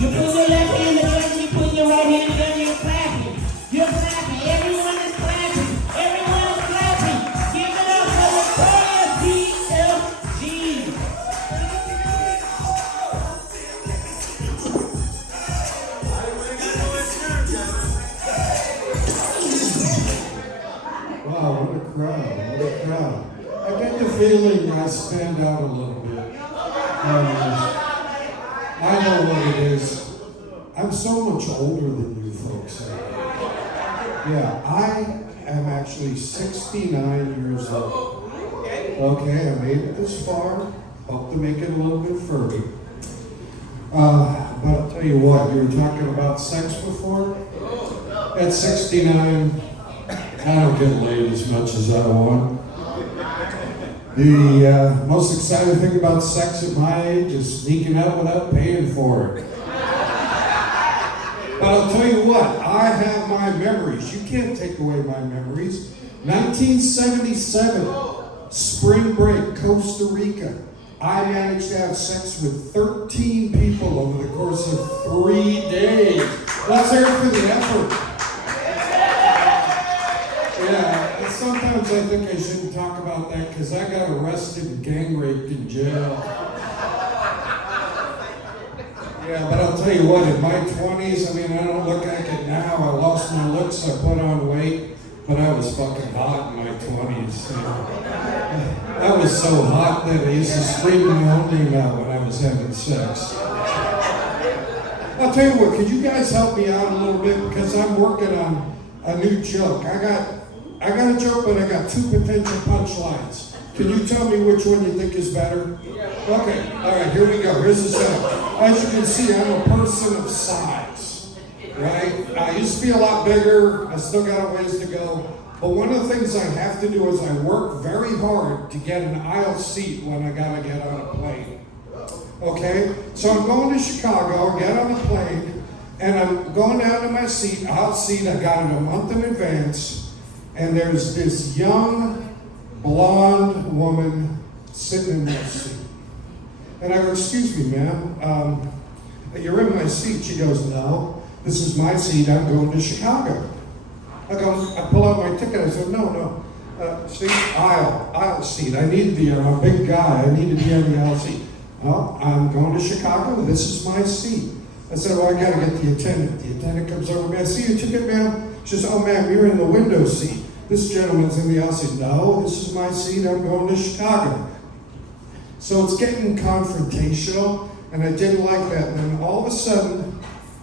You put your left hand together, you put your right hand together, you're clapping. You're clapping. Everyone is clapping. Everyone is clapping. Give it up for the choir, TFG. Wow, what a crowd, what a crowd. I get the feeling I stand out a little bit. I know what it is. I'm so much older than you folks are. Yeah, I am actually 69 years old. Okay, I made it this far. Hope to make it a little bit further. But I'll tell you what, you were talking about sex before? At 69, I don't get laid as much as I want. The most exciting thing about sex at my age is sneaking out without paying for it. But I'll tell you what, I have my memories. You can't take away my memories. 1977, spring break, Costa Rica. I managed to have sex with 13 people over the course of 3 days. Let's hear it for the effort. Yeah, and sometimes I think I shouldn't talk about that because I got arrested and gang raped in jail. Yeah, but I'll tell you what, in my 20s, I mean, I don't look like it now. I lost my looks, I put on weight, but I was fucking hot in my 20s. You know? I was so hot that I used to scream my own name out when I was having sex. I'll tell you what, could you guys help me out a little bit because I'm working on a new joke. I got a joke, but I got two potential punchlines. Can you tell me which one you think is better? Okay, all right, here we go. Here's the setup. As you can see, I'm a person of size, right? I used to be a lot bigger. I still got a ways to go. But one of the things I have to do is I work very hard to get an aisle seat when I gotta get on a plane. Okay? So I'm going to Chicago, get on the plane, and I'm going down to my seat, aisle seat. I got it a month in advance, and there's this young, blonde woman sitting in that seat. And I go, excuse me, ma'am, you're in my seat. She goes, no, this is my seat. I'm going to Chicago. I pull out my ticket. I said, no. Seat, aisle seat. I need I'm a big guy. I need to be on the aisle seat. Well, I'm going to Chicago. This is my seat. I said, well, I got to get the attendant. The attendant comes over. May I see your ticket, ma'am? She says, oh, ma'am, you're in the window seat. This gentleman's in the aisle seat. No, this is my seat. I'm going to Chicago. So it's getting confrontational, and I didn't like that. And then all of a sudden,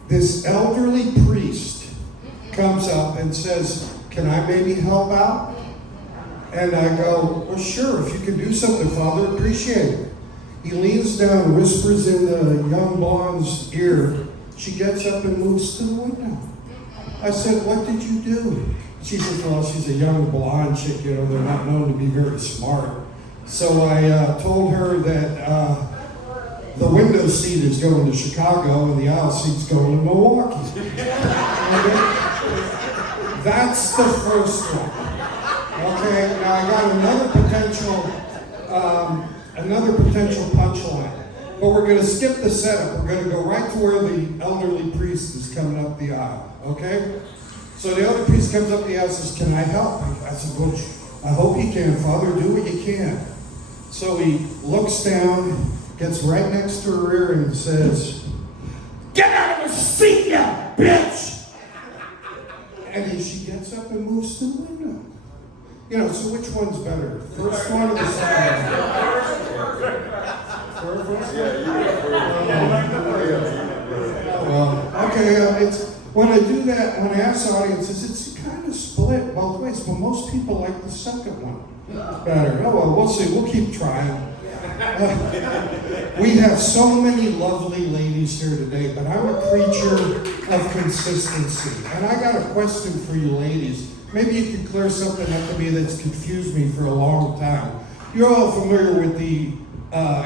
this elderly priest comes up and says, can I maybe help out? And I go, well, sure, if you can do something, Father, appreciate it. He leans down, whispers in the young blonde's ear. She gets up and moves to the window. I said, what did you do? She says, well, she's a young blonde chick, they're not known to be very smart. So I told her that the window seat is going to Chicago and the aisle seat's going to Milwaukee. Okay? That's the first one. Okay, now I got another potential punchline. But we're going to skip the setup. We're going to go right to where the elderly priest is coming up the aisle. Okay? So the elderly priest comes up the aisle and says, can I help? I said, well, I hope you can, Father. Do what you can. So he looks down, gets right next to her ear and says, get out of the seat, you bitch! And she gets up and moves to the window. You know, so which one's better? First one or the second one? First one? Okay, it's when I do that, when I ask the audiences, it's kind of split both ways, but most people like the second one better. Oh, well, we'll see. We'll keep trying. We have so many lovely ladies here today, but I'm a creature of consistency. And I got a question for you ladies. Maybe you can clear something up to me that's confused me for a long time. You're all familiar with the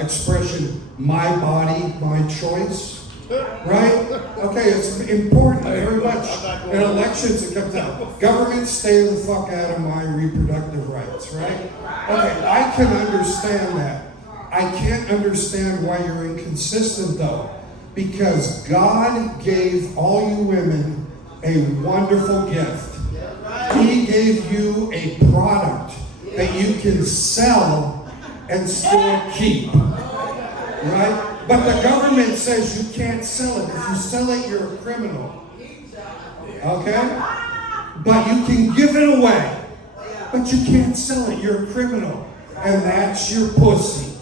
expression, my body, my choice? Right? Okay, it's important very much. In elections, it comes out. Government, stay the fuck out of my reproductive rights, right? Okay, I can understand that. I can't understand why you're inconsistent, though. Because God gave all you women a wonderful gift. He gave you a product that you can sell and still keep. Right? But the government says you can't sell it. If you sell it, you're a criminal. Okay? But you can give it away. But you can't sell it. You're a criminal. And that's your pussy.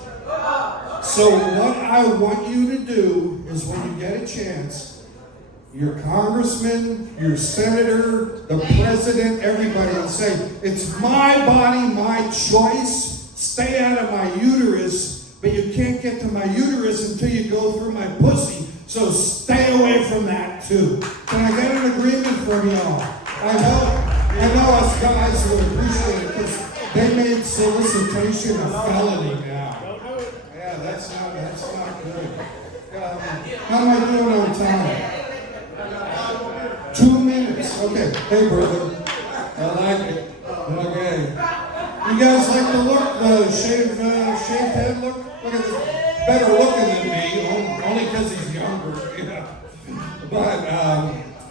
So what I want you to do is when you get a chance, your congressman, your senator, the president, everybody will say, it's my body, my choice. Stay out of my uterus, but you can't get to my uterus until you go through my pussy. So stay away from that too. Can I get an agreement from y'all? I know us guys will appreciate it because they made solicitation a felony now. Yeah, that's not good. How am I doing on time? 2 minutes. Okay. Hey, brother. I like it. Okay. You guys like the look? The shaved head look? Look at this. Better looking than me. Only because he's younger. Yeah. But,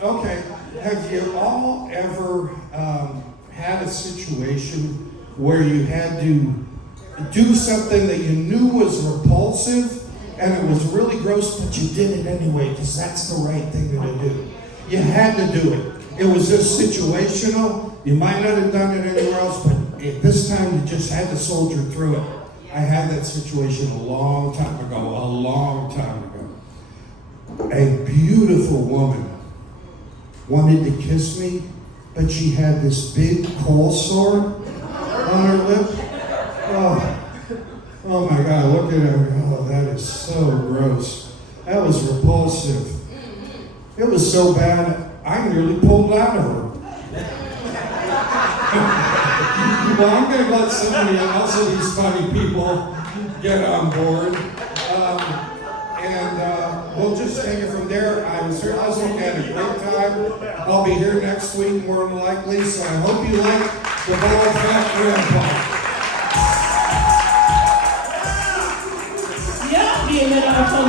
okay. Have you all ever had a situation where you had to do something that you knew was repulsive and it was really gross, but you did it anyway because that's the right thing to do? You had to do it. It was just situational. You might not have done it anywhere else, but this time you just had to soldier through it. I had that situation a long time ago. A beautiful woman wanted to kiss me, but she had this big cold sore on her lip. Oh my God, look at her. Oh, that is so gross. That was repulsive. It was so bad, I nearly pulled out of her. Well, I'm going to let somebody else of these funny people get on board. And we'll just take it from there. I was looking at a great time. I'll be here next week, more than likely, so I hope you like the Bald Fat Grandpa. Yeah, give it up for